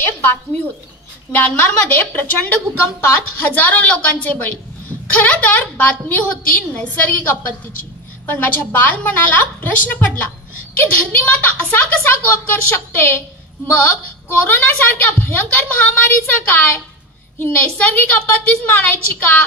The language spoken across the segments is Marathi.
मध्ये बातमी होती, म्यानमारमध्ये प्रचंड भूकंपात हजारो लोकांचे बळी। खरं तर बातमी होती नैसर्गिक आपत्तीची, पण माझ्या बालमनाला प्रश्न पडला की धरणी माता असा कसा कोप करू शकते? मग कोरोना सारख्या भयंकर महामारीचं काय? ही नैसर्गिक आपत्तीच मानायची का?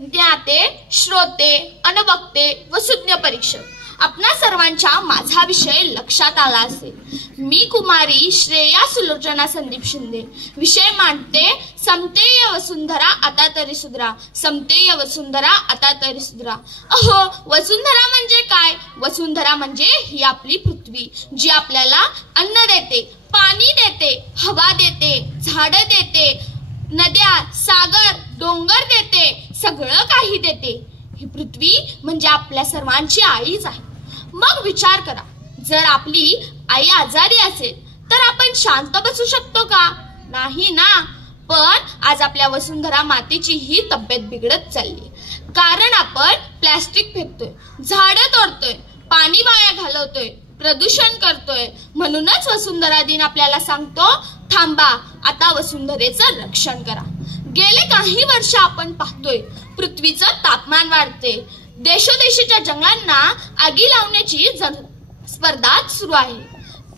ज्ञाते, श्रोते, अनवक्ते व सुज्ञ परीक्षक, आपणा सर्वांच्या माझा विषय लक्षात आला असेल। मी कुमारी श्रेया सुलोचना संदीप शिंदे विषय मांडते समतेय वसुंधरा आता तरी सुधरा, समतेय वसुंधरा आता तरी सुधरा। अहो, वसुंधरा म्हणजे काय? वसुंधरा म्हणजे ही आपली पृथ्वी, जी आपल्याला अन्न देते, पाणी देते, हवा देते, झाड देते, नद्या, सागर, डोंगर देते, सगळं काही देते। ही पृथ्वी म्हणजे आपल्या सर्वांची आईच आहे। मग विचार करा, जर आपली आई आजारी असेल तर आपण शांत बसू शकतो का? नाही ना। पण आज आपल्या वसुंधरा मातेची ही तब्येत बिघडत चालली, कारण आपण प्लास्टिक फेकतोय, झाडं तोडतोय, पाणी वाया घालवतोय, प्रदूषण करतोय। म्हणूनच वसुंधरा दिन आपल्याला सांगतो, थांबा, आता वसुंधरेचं रक्षण करा। गेले काही वर्ष आपण पाहतोय पृथ्वीचं तापमान वाढते, देशोदेशीच्या जंगलांना आगी लावण्याची स्पर्धा सुरू आहे।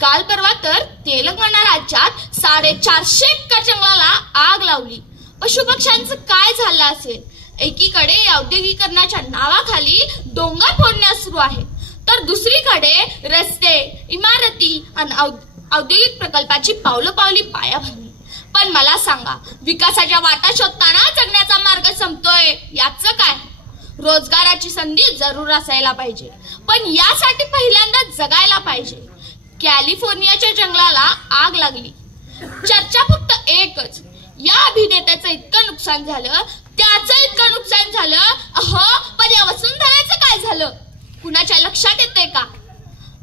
काल परवा तर तेलंगणा राज्यात 450 एकर जंगलाला आग लावली। पशुपक्ष्यांचं काय झालं असेल? एकीकडे औद्योगिकरणाच्या नावाखाली डोंगर फोडण्यास सुरू आहे, तर दुसरीकडे रस्ते, इमारती आणि औद्योगिक प्रकल्पाची पावलोपावली पायाभरणी। पण मला सांगा, विकासाच्या वाटा शोधताना जगण्याचा मार्ग संपतोय, याचं काय? रोजगाराची संधी जरूर असायला पाहिजे, पण यासाठी पहिल्यांदा जगायला पाहिजे। कॅलिफोर्नियाच्या जंगलाला आग लागली, चर्चा फक्त एकच, या अभिनेत्याचं इतकं नुकसान झालं, त्याचं इतकं नुकसान झालं। अहो, पण या वसुंधरेचं काय झालं? कुणाच्या लक्षात येते का?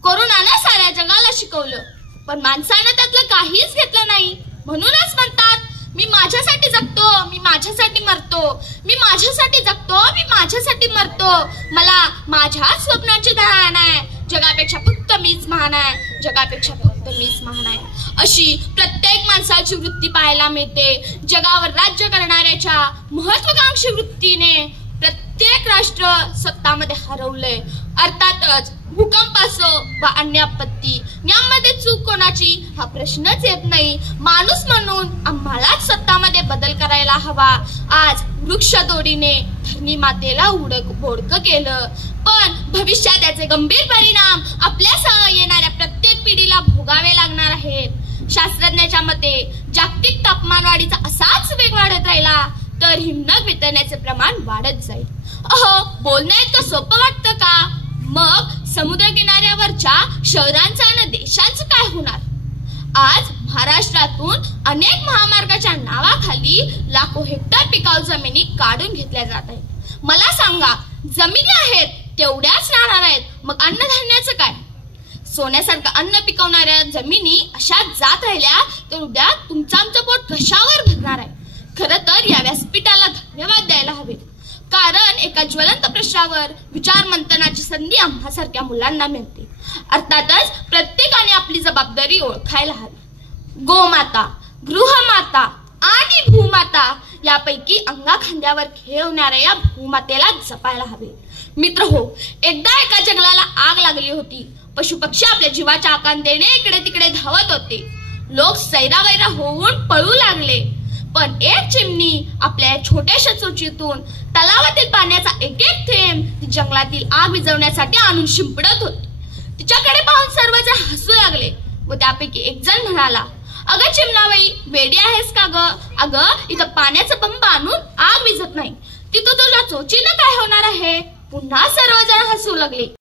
कोरोनानं साऱ्या जगाला शिकवलं, पण माणसानं त्यातलं काहीच घेतलं नाही। म्हणूनच म्हणतात, मी माझ्यासाठी जगतो, मी माझ्यासाठी मरतो, मी माझ्यासाठी जगतो, मी माझ्यासाठी मरतो। मला माझ्या स्वप्नाची धारणा आहे, जगापेक्षा फक्त मीच महान आहे, जगापेक्षा फक्त मीच महान आहे, अशी प्रत्येक माणसाची वृत्ती पाहायला मिळते। जगावर राज्य करणाऱ्याच्या महत्वाकांक्षी वृत्तीने प्रत्येक राष्ट्र सत्तामध्ये हरवलंय। अर्थातच भूकंप असो वा अन्य आपत्ती, यामध्ये चूक कोणाची हा प्रश्नच येत नाही। माणूस म्हणून आम्हालाच सत्तामध्ये बदल करायला हवा। आज वृक्षतोडीने धरणी मातेला बोडकं केलं, पण भविष्यात त्याचे गंभीर परिणाम आपल्यासह येणाऱ्या प्रत्येक पिढीला भोगावे लागणार आहेत। शास्त्रज्ञांच्या मते जागतिक तापमान वाढीचा असाच वेग वाढत राहिला तर हिमनग वितरण्याचे प्रमाण वाढत जाईल। अहो, बोलणं इतकं सोपं वाटतं का? मग समुद्र किनाऱ्यावरच्या शहरांचं आणि देशांचं काय होणार? आज महाराष्ट्रातून अनेक महामार्गाच्या नावाखाली लाखो हेक्टर पिकाऊ जमिनी काढून घेतल्या जात आहेत। मला सांगा, जमिनी आहेत तेवढ्याच राहणार आहेत, मग अन्नधान्याचं काय? सोन्यासारखं अन्न पिकवणाऱ्या जमिनी अशाच जात राहिल्या तर उद्या तुमचं आमचं पोट कशावर भरणार आहे? खरं तर या व्यासपीठाला धन्यवाद द्यायला हवे, कारण एका ज्वलंत प्रश्नावर विचार मंथनाची संधी आम्हासारख्या मुलांना मिळते। अर्थातच प्रत्येकाने आपली जबाबदारी ओळखायला हवी। गोमाता, गृहमाता आणि भूमाता यापैकी अंगाखांद्यावर खेळवणाऱ्या या भूमातेला जपायला हवे। मित्र हो, एकदा एका जंगलाला आग लागली होती। पशुपक्षी आपल्या जीवाच्या आकांक्षेने इकडे तिकडे धावत होते, लोक सैरावैरा होऊन पळू लागले, पण एक चिमणी आपल्या छोट्याशा चोचीतून तलावातील पाण्याचा एक एक थेंब ती जंगलातील आग विझवण्यासाठी आणून शिंपडत होती। तिच्याकडे पाहून सर्वजण हसू लागले व त्यापैकी एक जण म्हणाला, अगं चिमणाबाई, वेडी आहेस का ग? अगं, इथं पाण्याचा पंप आणून आग विझत नाही, तिथं तुझ्या चोचीनं काय होणार आहे? पुन्हा सर्वजण हसू लागले।